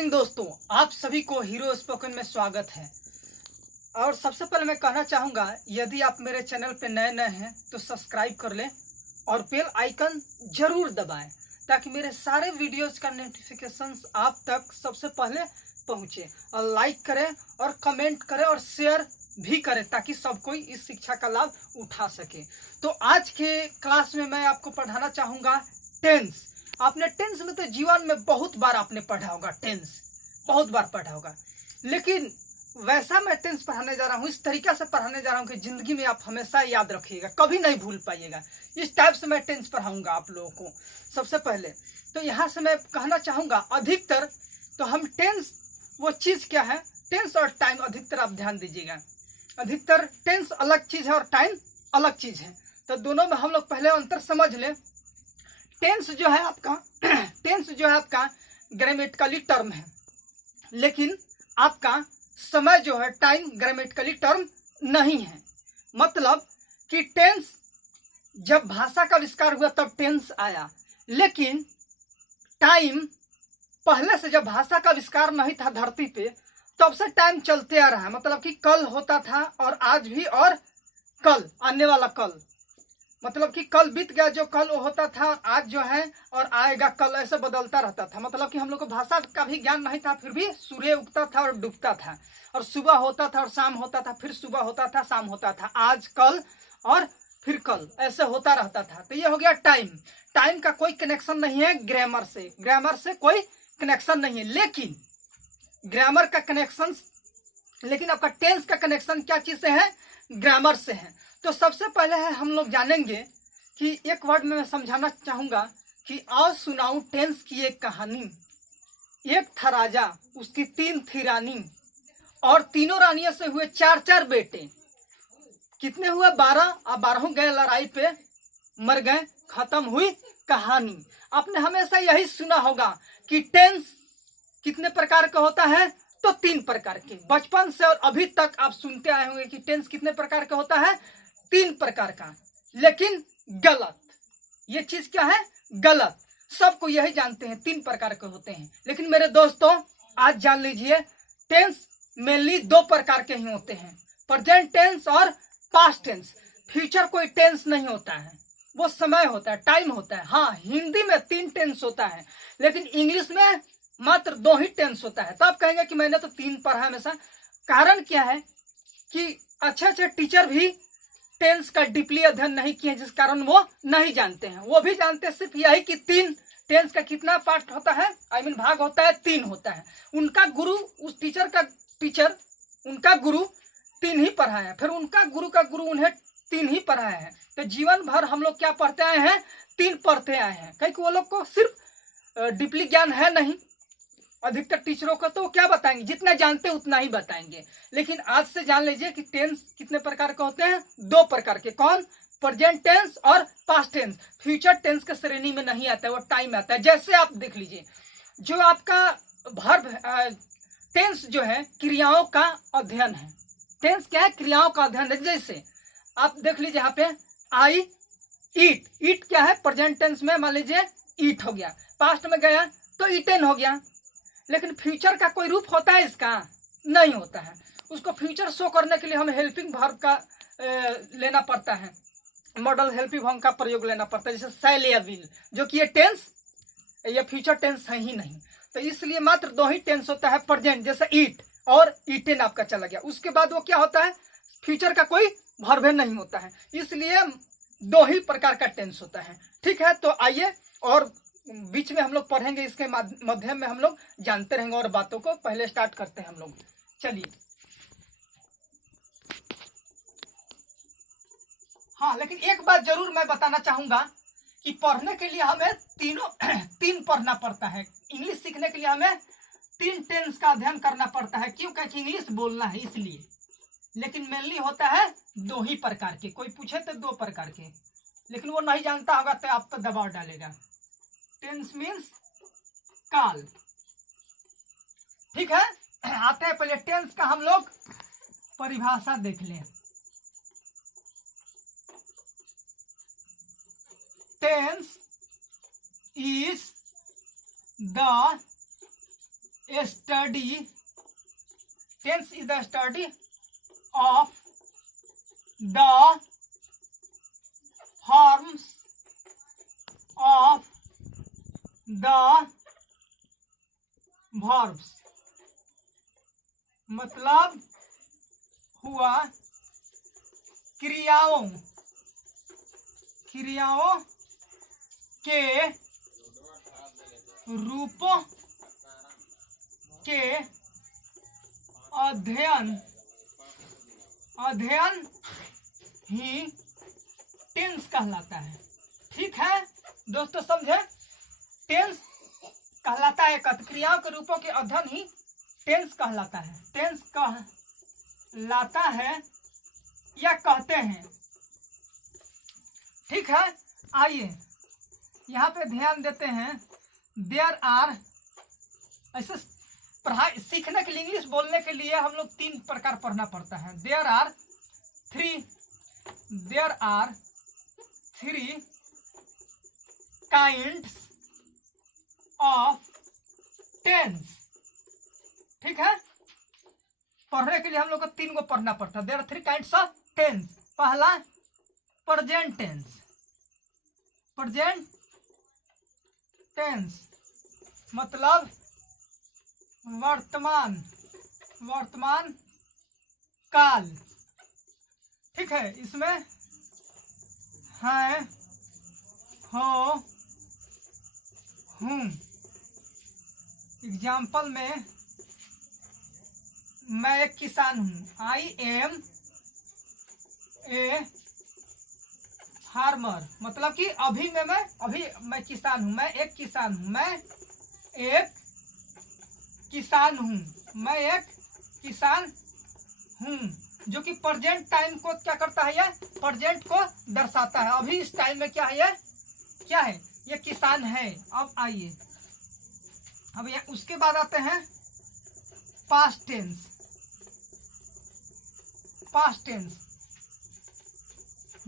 Morning दोस्तों, आप सभी को हीरो स्पोकन में स्वागत है। और सबसे पहले मैं कहना चाहूँगा, यदि आप मेरे चैनल पे नए हैं तो सब्सक्राइब कर लें और बेल आइकन जरूर दबाएं ताकि मेरे सारे वीडियोस का नोटिफिकेशंस आप तक सबसे पहले पहुँचे। और लाइक करें और कमेंट करें और शेयर भी करें ताकि सब कोई इस शिक्षा का लाभ उठा सके। तो आज के क्लास में मैं आपको पढ़ाना चाहूँगा टेंस। आपने टेंस में तो जीवन में बहुत बार आपने पढ़ा होगा, टेंस बहुत बार पढ़ा होगा, लेकिन वैसा मैं टेंस पढ़ाने जा रहा हूँ, इस तरीका से पढ़ाने जा रहा हूँ कि जिंदगी में आप हमेशा याद रखिएगा, कभी नहीं भूल पाइएगा। इस टाइप से मैं टेंस पढ़ाऊंगा आप लोगों को। सबसे पहले तो यहाँ से मैं कहना चाहूँगा, अधिकतर तो हम टेंस वो चीज़ क्या है, टेंस और टाइम अधिकतर आप ध्यान दीजिएगा। अधिकतर टेंस अलग चीज़ है और टाइम अलग चीज़ है, तो दोनों में हम लोग पहले अंतर समझ लें। टेंस जो है आपका ग्रामेटिकली टर्म है, लेकिन आपका समय जो है टाइम ग्रामेटिकली टर्म नहीं है। मतलब कि टेंस जब भाषा का आविष्कार हुआ तब टेंस आया, लेकिन टाइम पहले से जब भाषा का आविष्कार नहीं था धरती पे तब से टाइम चलते आ रहा है। मतलब कि कल होता था और आज भी, और कल आने वाला कल, मतलब कि कल बीत गया जो कल वो होता था, आज जो है और आएगा कल, ऐसे बदलता रहता था। मतलब कि हम लोग को भाषा का भी ज्ञान नहीं था, फिर भी सूर्य उगता था और डूबता था, और सुबह होता था और शाम होता था, फिर सुबह होता था शाम होता था, आज कल और फिर कल, ऐसे होता रहता था। तो ये हो गया टाइम। टाइम का कोई कनेक्शन नहीं है ग्रामर से, ग्रामर से कोई कनेक्शन नहीं है, लेकिन ग्रामर का कनेक्शन, लेकिन आपका टेंस का कनेक्शन क्या चीज से है, ग्रामर से है। तो सबसे पहले है हम लोग जानेंगे कि एक वर्ड में मैं समझाना चाहूंगा कि आओ सुनाऊं टेंस की एक कहानी। एक था राजा, उसकी 3 थी रानी, और तीनों रानियों से हुए 4 बेटे। कितने हुए, 12, और 12 गए लड़ाई पे, मर गए, खत्म हुई कहानी। आपने हमेशा यही सुना होगा कि टेंस कितने प्रकार का होता है, तो 3 प्रकार के। बचपन से और अभी तक आप सुनते आए होंगे कि टेंस कितने प्रकार का होता है, 3 प्रकार का। लेकिन गलत, ये चीज क्या है, गलत। सबको यही जानते हैं 3 प्रकार के होते हैं, लेकिन मेरे दोस्तों आज जान लीजिए टेंस मेनली 2 प्रकार के ही होते हैं, प्रेजेंट टेंस और पास्ट टेंस। फ्यूचर कोई टेंस नहीं होता है, वो समय होता है, टाइम होता है। हाँ, हिंदी में 3 टेंस होता है, लेकिन इंग्लिश में मात्र 2 ही टेंस होता है। तो आप कहेंगे कि मैंने तो 3 पढ़ा हमेशा। कारण क्या है कि अच्छे टीचर भी टेंस का डीपली अध्ययन नहीं किए, जिस कारण वो नहीं जानते हैं। वो भी जानते हैं सिर्फ यही कि 3 टेंस का कितना पार्ट होता है, भाग होता है, 3 होता है। उनका गुरु, उस टीचर का टीचर, उनका गुरु 3 ही पढ़ाए हैं, फिर उनका गुरु का गुरु उन्हें 3 ही पढ़ाए हैं। तो जीवन भर हम लोग क्या पढ़ते आए हैं, 3 पढ़ते आए हैं, क्योंकि वो लोग को सिर्फ डीपली ज्ञान है नहीं। अधिकतर टीचरों को तो क्या बताएंगे, जितना जानते उतना ही बताएंगे। लेकिन आज से जान लीजिए कि टेंस कितने प्रकार के होते हैं, 2 प्रकार के। कौन, प्रेजेंट टेंस और पास्ट टेंस। फ्यूचर टेंस के श्रेणी में नहीं आता है, वो टाइम आता है। जैसे आप देख लीजिए, जो आपका वर्ब, टेंस जो है क्रियाओं का अध्ययन है। टेंस क्या है, क्रियाओं का अध्ययन है। जैसे आप देख लीजिए यहाँ पे, आई ईट, ईट क्या है, प्रेजेंट टेंस में मान लीजिए ईट हो गया, पास्ट में गया तो ईटेन हो गया। लेकिन फ्यूचर का कोई रूप होता है इसका, नहीं होता है। उसको फ्यूचर शो करने के लिए हमें हेल्पिंग वर्ब का लेना पड़ता है, मॉडल हेल्पिंग वर्ब का प्रयोग लेना पड़ता है, जैसे शैल या विल, जो कि ये टेंस, ये फ्यूचर टेंस है ही नहीं। तो इसलिए मात्र 2 ही टेंस होता है, प्रेजेंट जैसे ईट और ईटेन आपका चला गया, उसके बाद वो क्या होता है, फ्यूचर का कोई वर्ब नहीं होता है। इसलिए 2 ही प्रकार का टेंस होता है। ठीक है, तो आइए, और बीच में हम लोग पढ़ेंगे, इसके माध्यम में हम लोग जानते रहेंगे और बातों को। पहले स्टार्ट करते हैं हम लोग, चलिए। हाँ, लेकिन एक बात जरूर मैं बताना चाहूंगा कि पढ़ने के लिए हमें 3 पढ़ना पड़ता है। इंग्लिश सीखने के लिए हमें 3 टेंस का अध्ययन करना पड़ता है। क्यों, क्योंकि इंग्लिश बोलना है इसलिए। लेकिन मेनली होता है 2 ही प्रकार के। कोई पूछे तो 2 प्रकार के, लेकिन वो नहीं जानता होगा तो आप पर दबाव डालेगा। टेंस मीन्स काल। ठीक है, आते हैं पहले टेंस का हम लोग परिभाषा देख लें। Tense is the study, tense is the study of the forms of the verbs, मतलब हुआ क्रियाओं के रूपों के अध्ययन ही टेंस कहलाता है। ठीक है दोस्तों, समझे? टेंस कहलाता है, क्रियाओं के रूपों के अध्ययन ही टेंस कहलाता है। टेंस कहलाता है या कहते हैं। ठीक है, आइए यहाँ पे ध्यान देते हैं। देयर आर, ऐसे पढ़ाई सीखने के लिए, इंग्लिश बोलने के लिए हम लोग 3 प्रकार पढ़ना पड़ता है। There are three kinds of tense. ठीक है, पढ़ने के लिए हम लोग को 3 को पढ़ना पड़ता है। There are 3 kinds of tense. पहला प्रेजेंट टेंस मतलब वर्तमान काल। ठीक है, इसमें है, हो, हूँ। एग्जाम्पल में मैं एक किसान हूँ, आई एम ए फार्मर, मतलब कि अभी मैं किसान हूँ, मैं एक किसान हूँ, मैं एक किसान हूँ, जो कि प्रेजेंट टाइम को क्या करता है, ये प्रेजेंट को दर्शाता है। अभी इस टाइम में क्या है, ये किसान है। अब आइए, अब ये उसके बाद आते हैं पास्ट टेंस,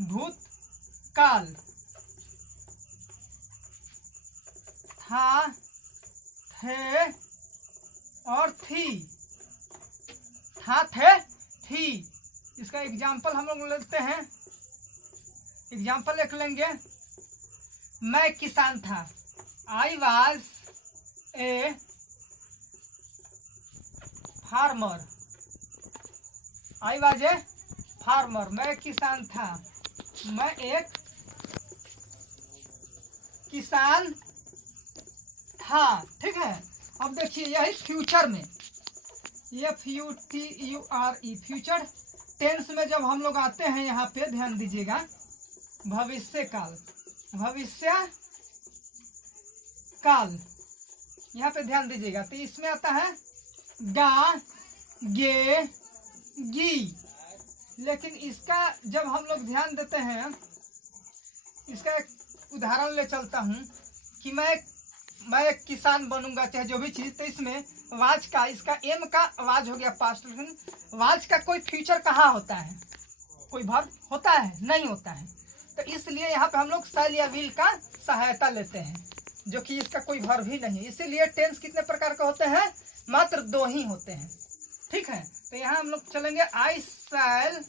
भूतकाल। था, थे और थी, थी। इसका एग्जाम्पल हम लोग लेते हैं। एग्जाम्पल लिख लेंगे, मैं किसान था, आई वाज ए फार्मर, मैं किसान था, मैं एक किसान था। ठीक है, अब देखिए यही फ्यूचर में, FUTURE, फ्यूचर टेंस में जब हम लोग आते हैं, यहाँ पे ध्यान दीजिएगा, भविष्य काल, यहाँ पे ध्यान दीजिएगा। तो इसमें आता है गा, गे, गी। लेकिन इसका जब हम लोग ध्यान देते हैं, इसका एक उदाहरण ले चलता हूँ कि मैं एक किसान बनूंगा, चाहे जो भी चीज। तो इसमें वाज का, इसका एम का वाज हो गया पास्ट। लेकिन वाज का कोई फ्यूचर कहाँ होता है, कोई वर्ब होता है? नहीं होता है। तो इसलिए यहाँ पे हम लोग शैल या विल का सहायता लेते हैं, जो कि इसका कोई वर्ब ही नहीं है। इसीलिए टेंस कितने प्रकार के होते हैं? मात्र 2 ही होते हैं। ठीक है, तो यहाँ हम लोग चलेंगे, आई शैल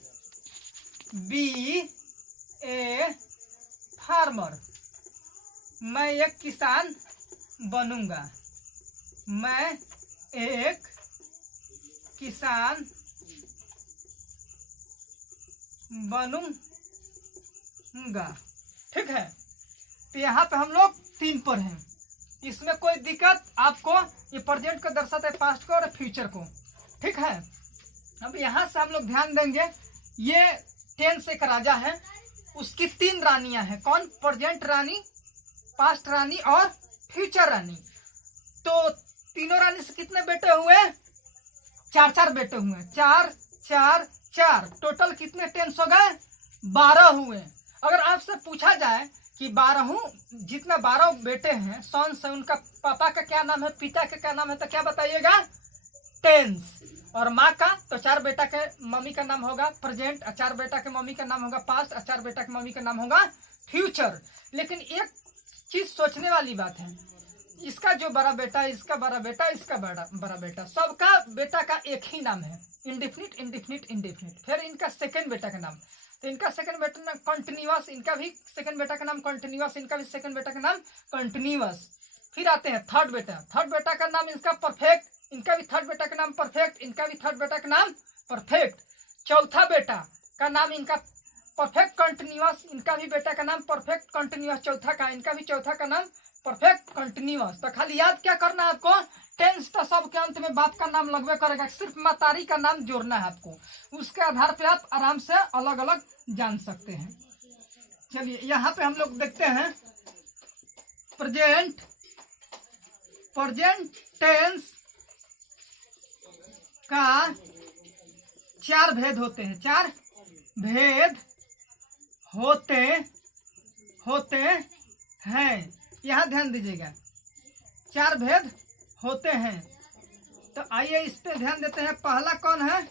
बी ए फार्मर, मैं एक किसान बनूंगा, मैं एक किसान बनूंगा। ठीक है, तो यहाँ पे हम लोग 3 पर हैं। इसमें कोई दिक्कत आपको, ये प्रेजेंट को दर्शाता है, पास्ट को और फ्यूचर को। ठीक है, अब यहाँ से हम लोग ध्यान देंगे, ये टेंस एक राजा है, उसकी 3 रानियां हैं। कौन? प्रेजेंट रानी, पास्ट रानी और फ्यूचर रानी। तो तीनों रानी से कितने बेटे हुए? 4 बेटे हुए। 4 4 4, टोटल कितने टेंस हो गए? 12 हुए। अगर आपसे पूछा जाए कि 12 बेटे हैं, सॉन्स है, उनका पापा का क्या नाम है, पिता का क्या नाम है, तो क्या बताइएगा? टेंस। और माँ का, तो 4 बेटा के मम्मी का नाम होगा प्रेजेंट, 4 बेटा के मम्मी का नाम होगा पास्ट, 4 बेटा के मम्मी का नाम होगा फ्यूचर। लेकिन एक चीज सोचने वाली बात है इसका जो बड़ा बेटा, इसका बड़ा बेटा, इसका बड़ा बड़ा बेटा, सबका बेटा का एक ही नाम है, इंडेफिनिट इंडेफिनिट इंडेफिनिट। फिर इनका सेकंड बेटा का नाम, तो इनका सेकंड बेटा नाम कंटिन्यूअस, इनका भी सेकंड बेटा का नाम कंटिन्यूअस, इनका भी सेकंड बेटा का नाम कंटिन्यूअस। फिर आते हैं थर्ड बेटा, थर्ड बेटा का नाम इसका परफेक्ट, इनका भी थर्ड बेटा का नाम परफेक्ट, इनका भी थर्ड बेटा का नाम परफेक्ट। चौथा बेटा का नाम इनका परफेक्ट कंटिन्यूअस, इनका भी बेटा का नाम परफेक्ट कंटिन्यूअस चौथा का, इनका भी चौथा का नाम परफेक्ट कंटिन्यूअस। तो खाली याद क्या करना है आपको, टेंस तो सब के अंत में बाप का नाम लगभग करेगा, सिर्फ मातारी का नाम जोड़ना है आपको, उसके आधार पे आप आराम से अलग अलग जान सकते हैं। चलिए यहाँ पे हम लोग देखते हैं प्रेजेंट, प्रेजेंट टेंस का चार भेद होते हैं, चार भेद होते हैं। यहाँ ध्यान दीजिएगा, चार भेद होते हैं। तो आइए इस पे ध्यान देते हैं। पहला कौन है,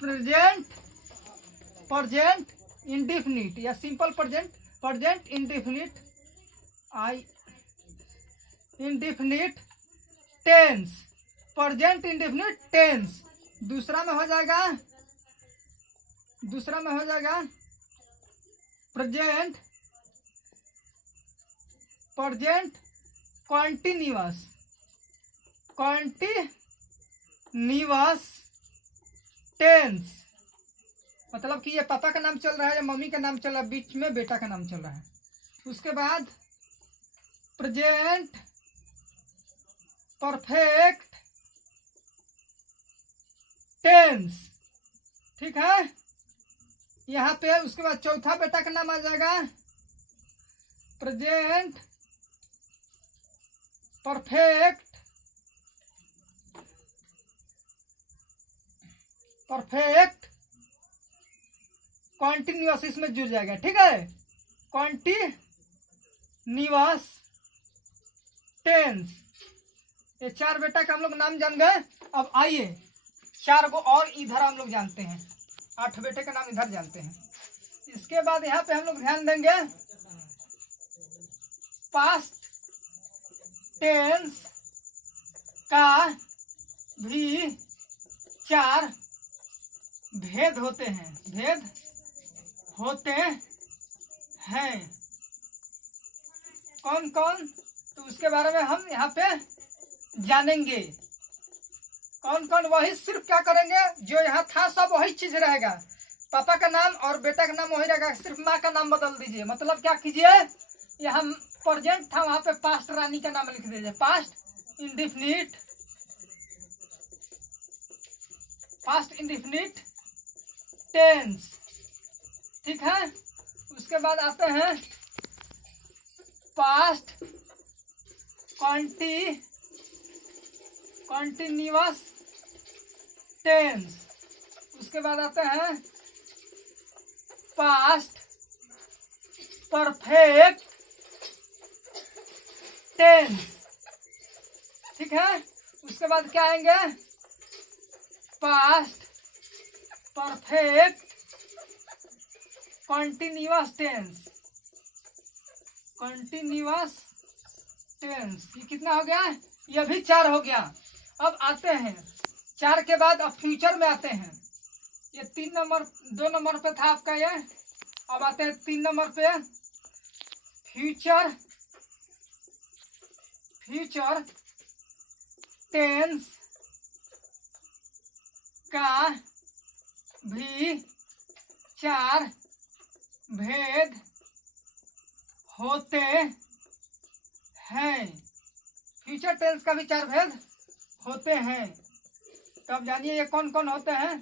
प्रेजेंट, प्रेजेंट इंडेफिनिट या simple present, present indefinite, indefinite tense, present indefinite tense. दूसरा में हो जाएगा, दूसरा में हो जाएगा present, present continuous, continuous tense. मतलब कि ये पापा का नाम चल रहा है या मम्मी का नाम चल रहा है, बीच में बेटा का नाम चल रहा है। उसके बाद प्रेजेंट परफेक्ट टेंस, ठीक है यहाँ पे। उसके बाद चौथा बेटा का नाम आ जाएगा प्रेजेंट परफेक्ट, परफेक्ट कॉन्टिन्यूअस, इसमें जुड़ जाएगा, ठीक है, कॉन्टिन्यूअस टेंस। ये चार बेटा का हम लोग नाम जान गए। अब आइए चार को और इधर हम लोग जानते हैं, 8 बेटे का नाम इधर जानते हैं। इसके बाद यहाँ पे हम लोग ध्यान देंगे पास्ट टेंस का भी चार भेद होते हैं, भेद होते हैं। कौन कौन, तो उसके बारे में हम यहाँ पे जानेंगे। कौन कौन, वही सिर्फ क्या करेंगे, जो यहाँ था सब वही चीज रहेगा, पापा का नाम और बेटा का नाम वही रहेगा, सिर्फ माँ का नाम बदल दीजिए। मतलब क्या कीजिए, यहाँ प्रेजेंट था वहां पे पास्ट रानी का नाम लिख दीजिए, past indefinite, past indefinite tense, ठीक है। उसके बाद आते हैं पास्ट कॉन्टिन्यूअस टेंस। उसके बाद आते हैं पास्ट परफेक्ट टेंस, ठीक है। उसके बाद क्या आएंगे, past perfect continuous tense, continuous tense. ये कितना हो गया, ये भी 4 हो गया। अब आते हैं 4 के बाद अब फ्यूचर में आते हैं। ये 3 नंबर 2 नंबर पे था आपका ये। अब आते हैं 3 नंबर पे, फ्यूचर, फ्यूचर टेंस का भी 4 भेद होते हैं। फ्यूचर टेंस का भी 4 भेद होते हैं। तो अब जानिए ये कौन कौन होते हैं।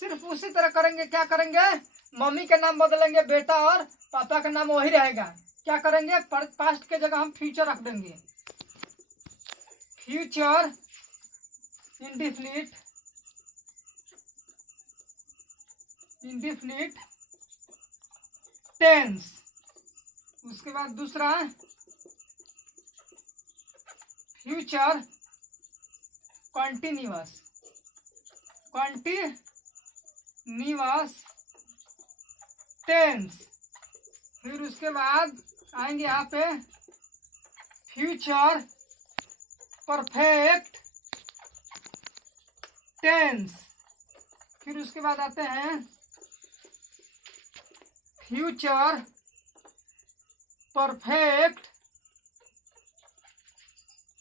सिर्फ उसी तरह करेंगे, क्या करेंगे, मम्मी का नाम बदलेंगे, बेटा और पापा का नाम वही रहेगा। क्या करेंगे, पास्ट के जगह हम फ्यूचर रख देंगे। Future indefinite, indefinite tense. उसके बाद दूसरा फ्यूचर कॉन्टिन्यूअस, कॉन्टिन्यूअस टेंस। फिर उसके बाद आएंगे यहाँ पे फ्यूचर परफेक्ट टेंस। फिर उसके बाद आते हैं फ्यूचर परफेक्ट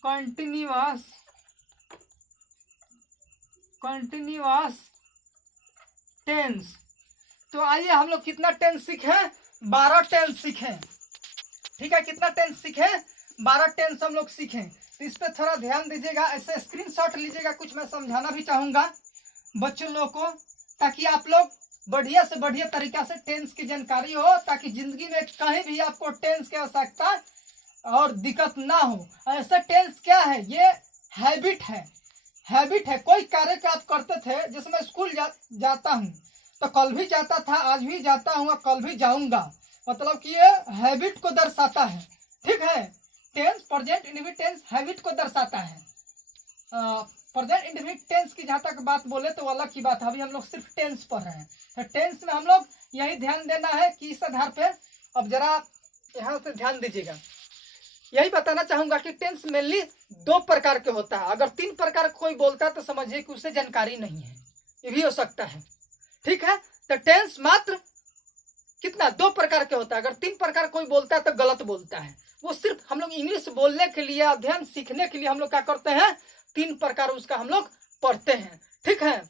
कंटिन्यूअस टेंस। तो आइए हम लोग कितना टेंस सीखे? 12 टेंस सीखे। ठीक है, कितना टेंस सीखे? 12 टेंस हम लोग सीखे। तो इस पे थोड़ा ध्यान दीजिएगा, ऐसे स्क्रीनशॉट लीजिएगा। कुछ मैं समझाना भी चाहूंगा बच्चों लोग को, ताकि आप लोग बढ़िया से बढ़िया तरीका से टेंस की जानकारी हो, ताकि जिंदगी में कहीं भी आपको टेंस की आवश्यकता और दिक्कत ना हो। ऐसा टेंस क्या है? ये हैबिट है। हैबिट है, कोई कार्य का आप करते थे, जैसे मैं स्कूल जाता हूँ, तो कल भी जाता था, आज भी जाता हूँ और कल भी जाऊंगा, मतलब कि ये हैबिट को दर्शाता है। ठीक है, tense present indefinite tense habit को दर्शाता है। प्रेजेंट इंडेफिनिट टेंस की जहां तक बात बोले तो अलग की बात है, अभी हम लोग सिर्फ टेंस पढ़ रहे हैं। तो टेंस में हम लोग यही ध्यान देना है कि इस आधार पे, अब जरा यहाँ पे ध्यान दीजिएगा, यही बताना चाहूंगा कि टेंस मेनली 2 प्रकार के होता है। अगर 3 प्रकार कोई बोलता है तो समझिए कि उसे जानकारी नहीं है, ये भी हो सकता है। ठीक है, तो टेंस मात्र कितना 2 प्रकार के होता है। अगर 3 प्रकार कोई बोलता है तो गलत बोलता है। वो सिर्फ हम लोग इंग्लिश बोलने के लिए, अध्ययन सीखने के लिए हम लोग क्या करते हैं, 3 प्रकार उसका हम लोग पढ़ते हैं। ठीक है,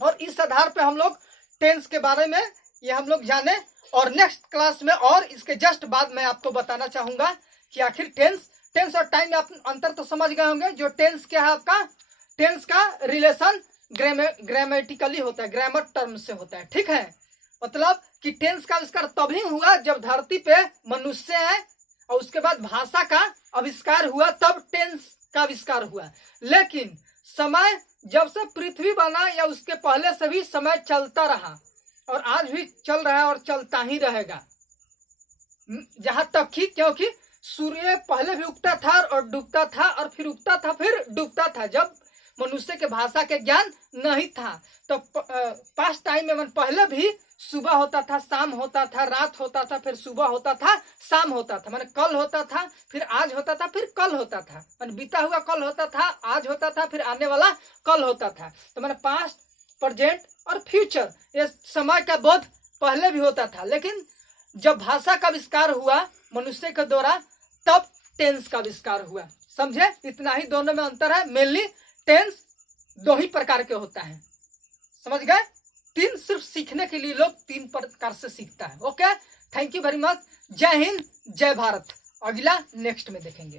और इस आधार पे हम लोग टेंस के बारे में ये हम लोग जाने, और नेक्स्ट क्लास में और इसके जस्ट बाद मैं आपको बताना चाहूंगा कि आखिर टेंस और टाइम में आप अंतर तो समझ गए होंगे। जो टेंस क्या है आपका, टेंस का रिलेशन ग्रामेटिकली होता है, ग्रामर टर्म से होता है। ठीक है, मतलब कि टेंस का आविष्कार तभी हुआ जब धरती पे मनुष्य आए और उसके बाद भाषा का आविष्कार हुआ, तब टेंस का आविष्कार हुआ। लेकिन समय जब से पृथ्वी बना या उसके पहले से भी समय चलता रहा, और आज भी चल रहा है और चलता ही रहेगा, जहां तक कि क्योंकि सूर्य पहले भी उगता था और डूबता था, और फिर उगता था फिर डूबता था, जब मनुष्य के भाषा के ज्ञान नहीं था। तो पास्ट टाइम में पहले भी सुबह होता था, शाम होता था, रात होता था, फिर सुबह होता था, शाम होता था, माने कल होता था, फिर आज होता था, फिर कल होता था, माने बीता हुआ कल होता था, आज होता था, फिर आने वाला कल होता था। तो माने पास्ट, प्रेजेंट और फ्यूचर, ये समय का बोध पहले भी होता था। लेकिन जब भाषा का आविष्कार हुआ मनुष्य के द्वारा, तब टेंस का आविष्कार हुआ। समझे? इतना ही दोनों में अंतर है। मेनली टेंस 2 ही प्रकार के होता है, समझ गए? 3 सिर्फ सीखने के लिए लोग 3 प्रकार से सीखता है। Okay, thank you very much. जय हिंद, जय भारत। अगला नेक्स्ट में देखेंगे।